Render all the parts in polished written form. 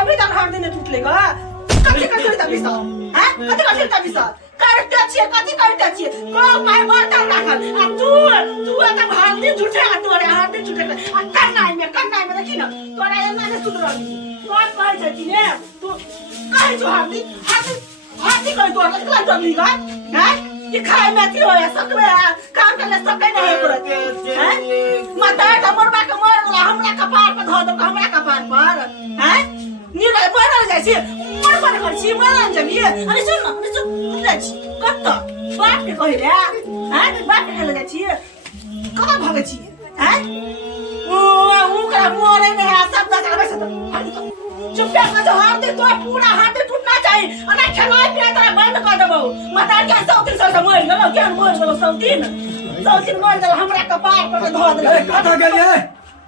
अभी तक हर दिन टूटलेगा कथी करते तभी सब हैं कथी करते तभी सब करते छिए कथी करते छिए को माय बर्तन राखल आ तू त भांति झूठे आ तोरे हाथ झूठे आ कन्नाई में देखी न तोरा एना ने सुधरल बात कहै छै कि ने तू कहै छ हाथी कहि तोरा कला जमी गा हैं कि खाए में अथी होय सकबे काम करले सकै नहीं करत हैं माता हमर बा के मर गेला हमरा कपार पे ध दो हमरा कपार पर हैं निरा मरल जाइ छी मर कर छी मरल जमी अरे सुन जाइ छी कत बाप के कहि रे हैं बाप के ले जाइ छी कहाँ भागे छी हैं ओ का मोरे ने सब दस बैठ चुपचाप का जो हाथ दे तो पूरा हाथ टूटना चाहिए अना खिलाए पिलाए तोरा बंद कर देबो माता के सौतीन से मर गेलो केहन मर गेलो सौतीन मर गेलो हमरा कपार पर ध देले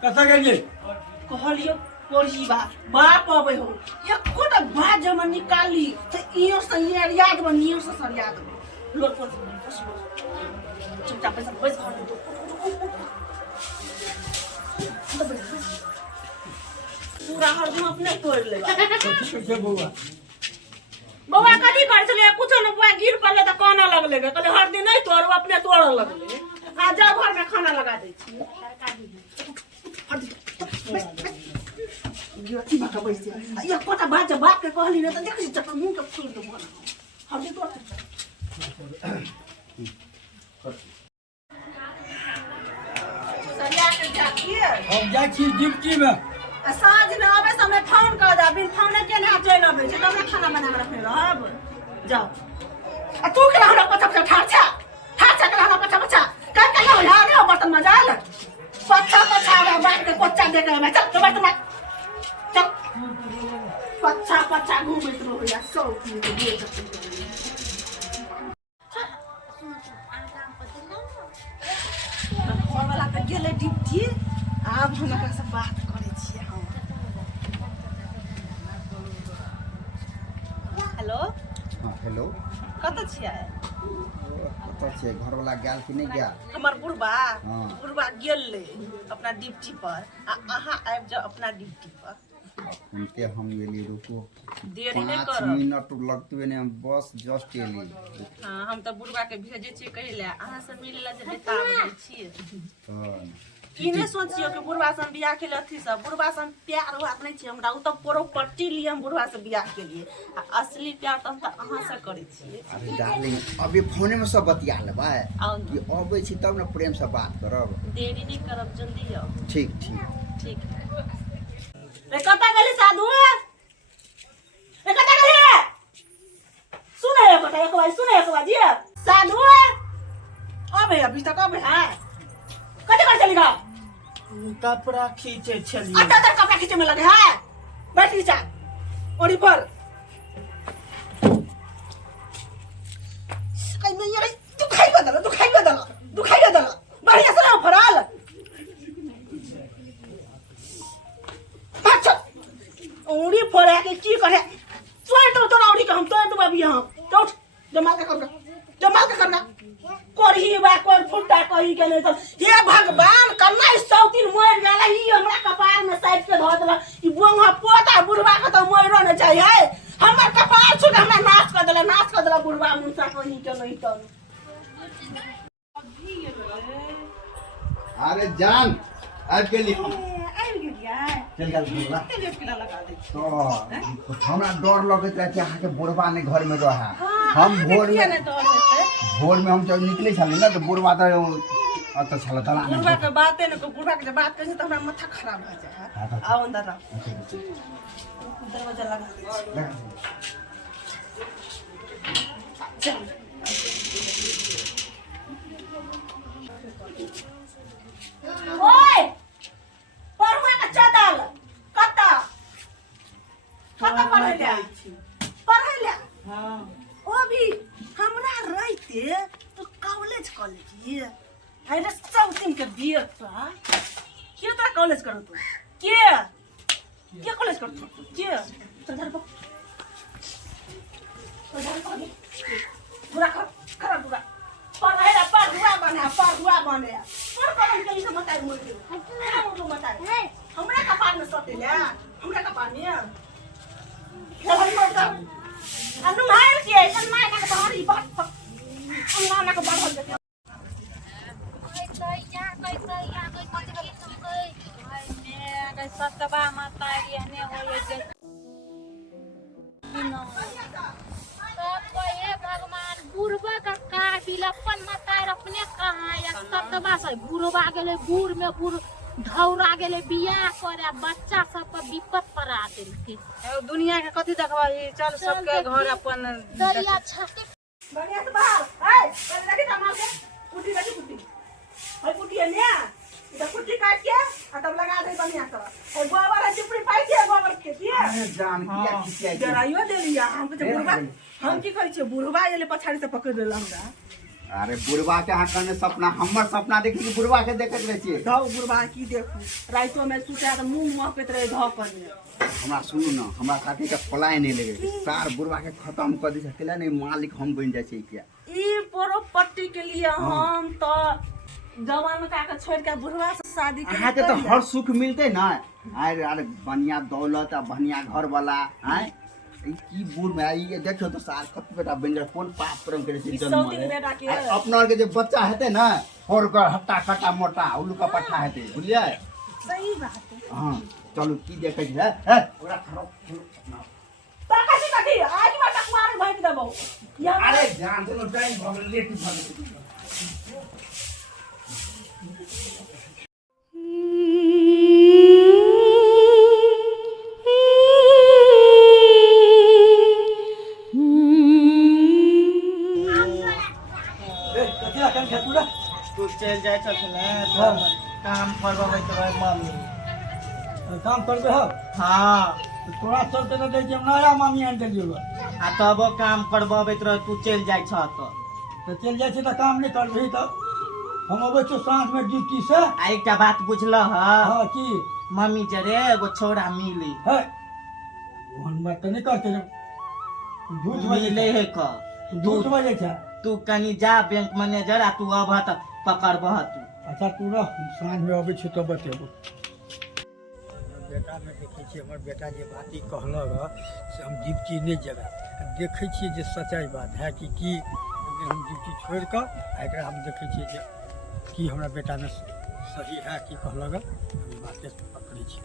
कथा गेलिए कहलियो कोरही बाप अबै हो एकोटा बात जब निकाली त इयो से याद बनियो से सरियाद लोट पर चुपचाप पैसा बस घर दे पूरा हरदम अपने तोड़ ले बउआ कथी कर छले कुछो न बुआ गिर पड़ले त काना लगले कहले हर दिन नहीं तोड़ अपने तोड़ लगले आ जा घर में खाना लगा दै छी गिरती बाका बैस या कोटा बात जब बाप के कहली न त देखि चप मुंह के फूल दो हम दे तोड़ सरिया के जाकिए हम जाइ छी ड्यूटी में साँझ में आवे समय फोन कर दे बिन फोन के ना चल आवे छै तब खाना बना के रखने रहब जाओ आ तू के हमरा पछा ठाड़ छा के हमरा पछा का ना होला रे बर्तन मजाल पछा रे बात के कोच्चा दे के मैं चल तो बात मत चल पछा घूमत रहो या सौ की दे वाला के गेले ड्यूटी आब हम एकरा से बात करे छियै हम हेलो हां हेलो कत छियै घर वाला गेल कि नहीं गेल हमर बुढ़बा गेले अपना ड्यूटी पर आ अहाँ आबि जाओ अपना ड्यूटी पर उनके हम गेली रुको देरी नहीं 5 करो मिनट लगतबे ने हम बस जस्ट एली हां हम त बुढ़बा के भेजे छी कहले अहाँ से मिले ला जे बेताब रहै छियै की ने सोचियो कि बुढ़वा से बियाह के अथी सब बुढ़वा से प्यार हुआ नहीं छी हमरा उ त प्रॉपर्टी लिए हम बुढ़वा से बियाह के लिए असली प्यार त हम त अहाँ से करे छी अरे डार्लिंग अभी फोने में सब बतिया लेबै कि अबै छी तब ना प्रेम से बात करब देरी नहीं करब जल्दी आओ ठीक रे कता गेली साधु रे कता गेली सुने एक बार जी साधु अबे अभी तक अबे है कते कर चली गा कपड़ा खींचे छली अच्छा कपड़ा खींचे में लगे है बैठ नीचे ओड़ी पर कहीं नहीं रे तू खाई बदल बढ़िया से ना फराल अच्छा ओड़ी फरा के की कहे तोड़ तो ओड़ी के हम तोड़ दो अभी यहां उठ जमा के करना कोरही बा कोर फुट्टा कही के नहीं तो हे भगवान कन्ना सौतीन मोर गेला ई हमरा कपार में साइड के ध देला ई बोंगा पोता बुढ़वा के तो मोरो न चाहिए हमर कपार छुट हमरा नाश कर देला बुढ़वा मुंसा कही के नहीं तो अरे जान आज के लिए आइ गेलिया चल गल बोला लेट के लगा दे तो हमरा डर लगत रहे कि अहाँ के बुढ़वा ने घर में रहा हम भोर में हम जब निकले छली ना तो बुढ़वा तो अच्छा छला तना बुढ़वा के बाते न बुढ़वा के बात करे तो हमरा माथा खराब भ जाए आओ अंदर आओ दरवाजा लगा दे चल ओए पढ़वा का चादल कता पढ़ैले हां ओ भी हमरा रहिते तो कॉलेज ये अरे सब दिन के बियर पर के तोरा कॉलेज करू तू के कॉलेज करू तू के चल पूरा खरा पूरा पढ़ाई पढ़ुआ बने पर कौन के इसे मताई मोर के हमरा कपार में सटे ले हमरा कपार में चल मोर का अनु मार के चल मार ना के भारी बात अंगा ना के बढ़ल सतबा मातारी ने होए जे हे भगवान बुढ़वा का बिलपन मातार अपने कहाँ या सतबा से बुढ़वा गेले बूढ़ में बूढ़ धौरा गेले बियाह करे बच्चा सब पर विपत पड़ा देलके दुनिया के कथी देखबा चल सबके घर अपन दरिया छाके बढ़िया से बाहर ए पहले देखी तमाल के कुटी बेटी कुटी ओए कुटी है ने इधर कुटी काट के आ तब लगा दे बढ़िया से ए गोबर है चिपड़ी पाई के गोबर के दिए अरे जान किया खिसिया जराइयो दे लिया हम के बुढ़वा हम की कहै छै बुढ़वा एले पछाड़ी से पकड़ देल हमरा अरे बुढ़वा के अहाँ कने सपना हमर सपना देखी कि बुढ़वा के देखत रहे छियै धौ बुढ़वा की देखू राइतो में सुता के मुंह महकत रहे धौ पर में हमरा सुनू न हमरा साथी के पलाय नहीं लगे सार बुढ़वा के खत्म कर दी सकेला नहीं मालिक हम बन जाय छै क्या ई प्रॉपर्टी के लिए हम तो जवान का के छोड़ के बुढ़वा से शादी के अहाँ के तो हर सुख मिलते ना अरे अरे बढ़िया दौलत आ बढ़िया घर वाला हैं ई की बूढ़ में आई देखो तो सार कत बेटा बन जा कोन पाप कर्म करे छै जन्म सौतीन बेटा के अपना के जे बच्चा हेते ना और कर हट्टा कट्टा मोटा उल्लू का पट्टा हेते बुझलिए सही बात है हां चलो की देखे छै है ओकरा खरो ताकासी काटी आज मा तक मार भाग देबो अरे जान चलो टाइम भ गेल लेट भ गेल तू चल जाय छथिन काम करबै तो मम्मी काम करबे हो हां तोरा चलते न दे नया मामी आन दिलियो आ तब काम करबैत रह तू चल जाय छ तो चल जाय छै त काम नहीं करबही त हम अबै छौ साँझ में ड्यूटी से आ एकटा बात बुझल ह हां की मम्मी जरे एगो छोरा मिली है ओहन बात त नहीं करते झूठ मिले बोले है क झूठ बोले छै तू कनी जा बैंक मैनेजर आ तू अब त पकड़बह तू अच्छा तू रह साँझ में अबै छै त बतेबो बेटा में देखै छियै हमर बेटा जे बात ई कहलक से हम ड्यूटी नहीं जेबै देखै छियै जे सच्चाई बात है कि हम ड्यूटी छोड़ कऽ एकरा हम देखै छियै जे की हमरा बेटा में सही है कि कहलक हम बाते पकड़ै छी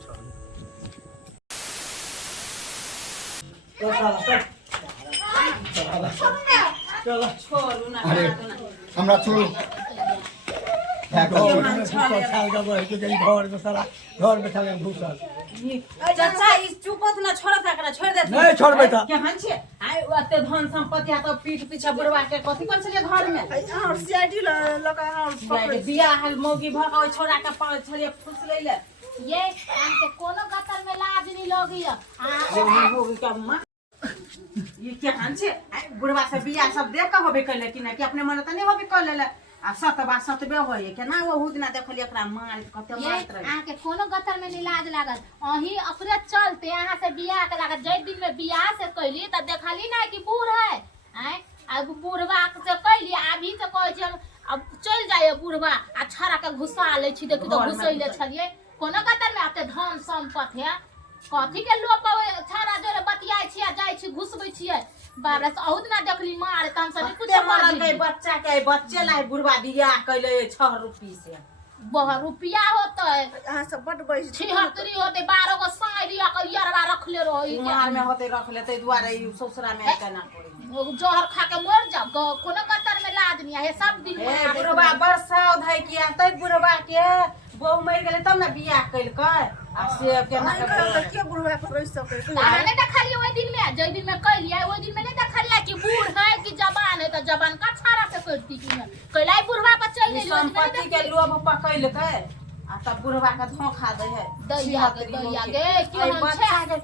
चल छोड़ू ना अरे हमरा छोड़ घर में साला घर में साला घुसल चाचा इस चुपत ना छोड़ सकरा छोड़ दे नहीं छोड़बै त केहन छै आइ ओते धन संपत्ति आ त पीठ पीछे बुढ़वा के कथि कर छलिए घर में और सीआईडी लगा और बिया हल मौगी भगा ओइ छोरा के पाँच छलिए फुस ले ये हमके कोनो गतर में लाज नहीं लगिया आ मौगी का मां ये केहन छै आइ बुढ़वा से बिया सब देख के होबे कैले कि ना कि अपने मन त नहीं होबे कर लेले आ सतबा सतबे होय केना वो हुदिना देखलिए एकरा मार कते मारत रहे आके कोनो गतर में लाज लागल अही अपने चलते यहाँ से बियाह के लागल जै दिन में बियाह से कैली त देखली ना कि बूढ़ है हैं अब बुढ़वा से कैली अभी से कहै छी हम अब चल जाए बुढ़वा आ छरा के घुसा ले छी देखि तो घुसैले छलिए कोनो गतर में आते धन संपत्ति है कथी के लोग छरा जोरे बतियाय छी जाय छी घुसबै छी बाबरा से औद ना देखली मार तन से कुछ मरल गई बच्चा के बच्चे लाई बुढ़वा बियाह कैले 6 रुपया से बहुत रुपया होता है यहाँ सब बड़ बैस 76 होते 12 गो साड़ी आ यरवा रखले रही उहार में होते रख लेते दुआरे ई ससुरा में केना पड़ी जहर खा के मर जाओ कोनो कतर में लाज नहीं है सब दिन ए बुढ़वा बरसा उधै कि आते बुढ़वा के बहु मर गेले तब ना बियाह कैलकै आ से केना के बुढ़वा पर रह सके हमने देखलिए ओई दिन में जई दिन में कहलिए ओई दिन में नहीं देखलिए कि बूढ़ है कि जवान है तो जवान का छाड़ा से करती कि कहलाई बुढ़वा पर चल गेली संपत्ति के लोभ पकैलकै आ तब बुढ़वा के धोखा दे है दैया गे के बच्चा के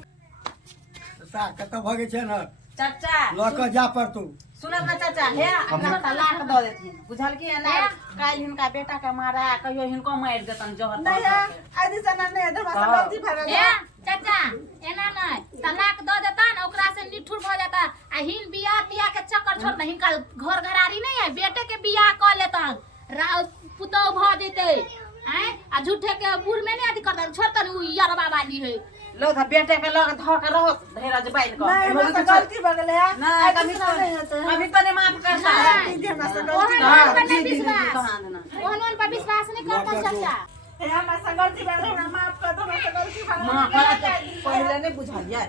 सा कत भगे छै न चाचा ल क जा पड़तौ सुनब ना चाचा हे अपना तलाक द देथिन बुझल की ना काल हिनका बेटा के मारा कहियो हिनको मार देतन जहर नहीं है आदि जना नहीं धमा गलती भगा ए चाचा एना नहीं तलाक द देता न ओकरा से निठुर भ जाता आ हिन बियाह तिया के चक्कर छोड़ न हिनका घर घरारी नहीं है बेटे के बियाह क लेतन पुतौ भ जेते हैं आ झूठे के बूढ़ में नहीं अथी करतन छोड़तन उ यरवा वाली है लो था बेटे के लग धो के रहो धीरज बाइल को नहीं हमरा से गलती भ गेलै है नहीं कभी तो नहीं माफ करता है दीदी हमरा से गलती ओहन भ पर नहीं दीदी विश्वास कहाँ देना ओहन पर विश्वास नहीं करता चाचा गेलै हमरा से गलती भ गेलै हमरा माफ कर दो हमरा से गलती भ माँ गेलै करा पहले नहीं बुझलिए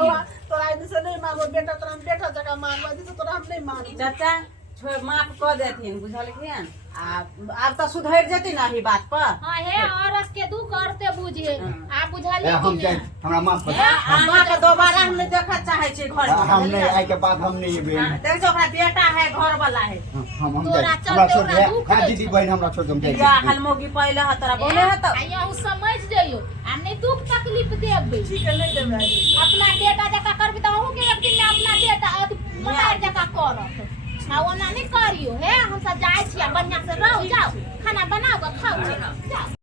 बउआ तोरा आइ से नहीं मांगो बेटा तोरा हम बेटा जगह मांगो आइ से तोरा हम नहीं मांगो चाचा छोड़ माफ कर देथिन बुझलखिन अब तो सुधर जेती ना ही बात पर हां हे औरत के दुख करते बुझे आप बुझाली हम कि जाए नहीं? हमरा माफ कर माँ के दोबारा हम नहीं देखा चाहे छे घर में हम नहीं आए के बाद हम नहीं एबे देख जो ओकरा बेटा है घर वाला है हम तोरा जाए चलते हमरा छोड़ ओकरा दे दुख हां दै दीदी छै। बहन हमरा छोड़ दम या जाए हलमोगी पहले है तोरा बोले है तो आइया उ समझ जइयो हम नहीं दुख तकलीफ देबे ठीक है नहीं देबै अपना बेटा जका करबी त अहू के एक दिन में अपना बेटा अथी मतार जका करत आ ओना नहीं करियो हे हम सब जाय छी बढ़िया से रहो जाओ खाना बनाओ के खाओ जाओ